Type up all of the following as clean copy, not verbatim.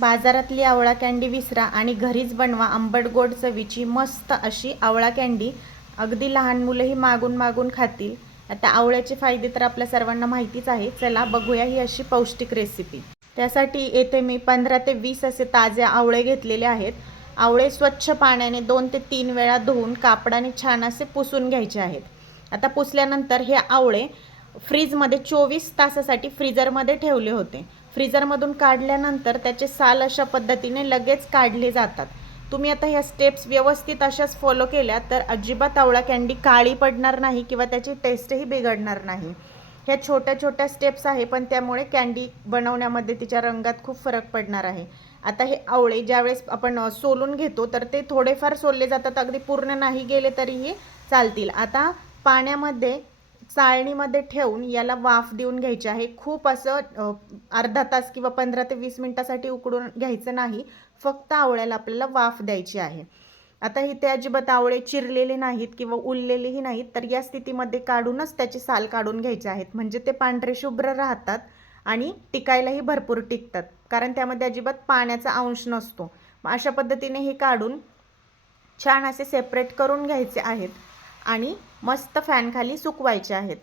बाजारातली आवळा कँडी विसरा आणि घरीच बनवा आंबट गोड चवीची मस्त अशी आवळा कँडी. अगदी लहान मुलंही मागून मागून खातील. आता आवळ्याचे फायदे तर आपल्या सर्वांना माहितीच आहे. चला बघूया ही अशी पौष्टिक रेसिपी. त्यासाठी येथे मी 15 ते 20 असे ताजे आवळे घेतलेले आहेत. आवळे स्वच्छ पाण्याने 2 ते 3 वेळा धुवून कापडाने छान असे पुसून घ्यायचे आहेत. आता पुसल्यानंतर हे आवळे फ्रीजमध्ये 24 तासासाठी फ्रीजरमध्ये ठेवले होते. फ्रीजरमधून काढल्यानंतर त्याचे साल अशा पद्धतीने लगेच काढले जातात. तुम्ही आता ह्या स्टेप्स व्यवस्थित अशाच फॉलो केल्या तर अजिबात आवळा कँडी काळी पडणार नाही किंवा त्याची टेस्टही बिघडणार नाही. ह्या छोट्या छोट्या स्टेप्स आहे, पण त्यामुळे कँडी बनवण्यामध्ये तिच्या रंगात खूप फरक पडणार आहे. आता हे आवळे ज्यावेळेस आपण सोलून घेतो तर ते थोडेफार सोलले जातात, अगदी पूर्ण नाही गेले तरीही चालतील. आता पाण्यामध्ये चाळणीमध्ये ठेवून याला वाफ देऊन घ्यायची आहे. खूप असं अर्धा तास किंवा 15 ते 20 मिनिटासाठी उकडून घ्यायचं नाही, फक्त आवळ्याला आपल्याला वाफ द्यायची आहे. आता इथे अजिबात आवळे चिरलेले नाहीत किंवा उरलेलेही नाहीत, तर या स्थितीमध्ये काढूनच त्याचे साल काढून घ्यायचे आहेत, म्हणजे ते पांढरे शुभ्र राहतात आणि टिकायलाही भरपूर टिकतात, कारण त्यामध्ये अजिबात पाण्याचा अंश नसतो. अशा पद्धतीने हे काढून छान असे सेपरेट करून घ्यायचे आहेत आणि मस्त फॅनखाली सुकवायचे आहेत.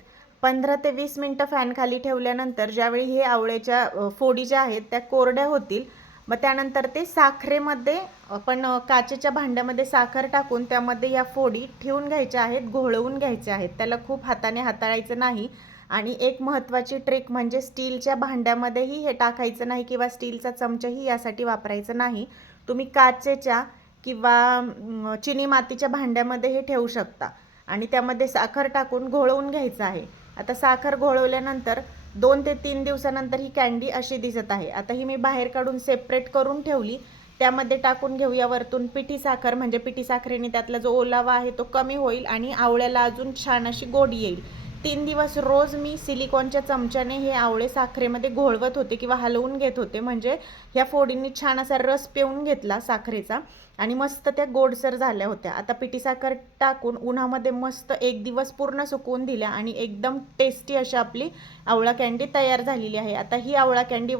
15 ते 20 मिनटं फॅनखाली ठेवल्यानंतर ज्यावेळी हे आवळ्याच्या फोडी ज्या आहेत त्या कोरड्या होतील, मग त्यानंतर ते साखरेमध्ये आपण काचेच्या भांड्यामध्ये साखर टाकून त्यामध्ये या फोडी ठेवून घ्यायच्या आहेत, घोळवून घ्यायच्या आहेत. त्याला खूप हाताने हाताळायचं नाही. आणि एक महत्त्वाची ट्रिक म्हणजे स्टीलच्या भांड्यामध्येही हे टाकायचं नाही किंवा स्टीलचा चमचाही यासाठी वापरायचा नाही. तुम्ही काचेच्या किंवा चिनी मातीच्या भांड्यामध्ये हे ठेवू शकता आणि त्यामध्ये साखर टाकून घोळवून घ्यायचं आहे. आता साखर घोळवल्यानंतर 2 ते 3 दिवसानंतर ही कँडी अशी दिसत आहे. आता ही मी बाहेर काढून सेपरेट करून ठेवली. त्यामध्ये टाकून घेऊया वरतून पिठी साखर, म्हणजे पिठी साखरेने त्यातला जो ओलावा आहे तो कमी होईल आणि आवळ्याला अजून छान अशी गोडी येईल. 3 दिवस रोज मी सिलिकॉनच्या चमच्याने हे आवळे साखरेमध्ये घोळवत होते किंवा हलवून घेत होते, म्हणजे ह्या फोडींनी छान असा रस पिऊन घेतला साखरेचा आणि मस्त त्या गोडसर झाल्या होत्या. आता पिठी साखर टाकून उन्हामध्ये मस्त 1 दिवस पूर्ण सुकवून दिल्या आणि एकदम टेस्टी अशी आपली आवळा कँडी तयार झालेली आहे. आता ही आवळा कँडी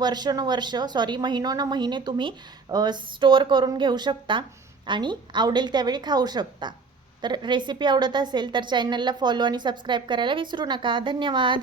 महिनोन-महिने तुम्ही स्टोअर करून घेऊ शकता आणि आवडेल त्यावेळी खाऊ शकता. तर रेसिपी आवडत असेल तर चॅनलला फॉलो आणि सबस्क्राईब करायला विसरू नका. धन्यवाद.